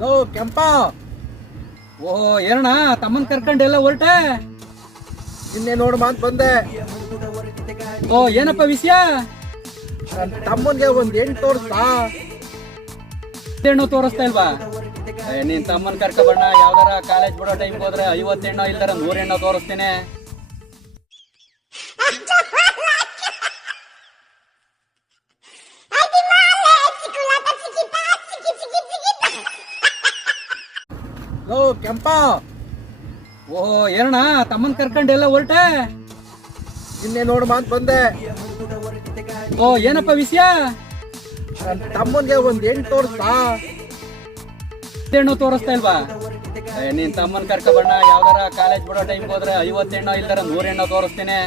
Low ಕೆಂಪ. ಓಹೋ ಏನಣ್ಣ ತಮ್ಮನ್ ಕರ್ಕೊಂಡು ಎಲ್ಲ ಹೊರಟೆ? ನಿನ್ನೆ ನೋಡಮ್ಮ ಅಂತ ಬಂದೆ. ಓ ಏನಪ್ಪ ವಿಷಯ? ನನ್ನ ತಮ್ಮನ್ಗೆ ಒಂದ್ ಹೆಣ್ಣು ತೋರಿಸ್ತಾ? ಹೆಣ್ಣು ತೋರಿಸ್ತಾ ಇಲ್ವಾ? ನೀನ್ ತಮ್ಮನ್ ಕರ್ಕ ಬಣ್ಣ ಯಾವ್ದಾರ ಕಾಲೇಜ್ ಬಿಡೋ ಟೈಮ್ ಹೋದ್ರೆ 50 ಹೆಣ್ಣು ಇಲ್ದಾರ 100 ಹೆಣ್ಣು ತೋರಿಸ್ತೀನಿ. ಲೋ ಕೆಂಪ. ಓಹೋ ಏನಣ್ಣ ತಮ್ಮನ್ ಕರ್ಕೊಂಡು ಎಲ್ಲ ಹೊರಟೆ? ನಿನ್ನೆ ನೋಡಮ್ಮ ಅಂತ ಬಂದೆ. ಓ ಏನಪ್ಪ ವಿಷಯ? ನನ್ನ ತಮ್ಮನ್ಗೆ ಒಂದ್ ಹೆಣ್ಣು ತೋರಿಸ್ತಾ? ಹೆಣ್ಣು ತೋರಿಸ್ತಾ ಇಲ್ವಾ? ನೀನ್ ತಮ್ಮನ್ ಕರ್ಕ ಬಣ್ಣ ಯಾವ್ದಾರ ಕಾಲೇಜ್ ಬಿಡೋ ಟೈಮ್ ಹೋದ್ರೆ 50 ಹೆಣ್ಣು ಇಲ್ದಾರ 100 ಹೆಣ್ಣು ತೋರಿಸ್ತೀನಿ.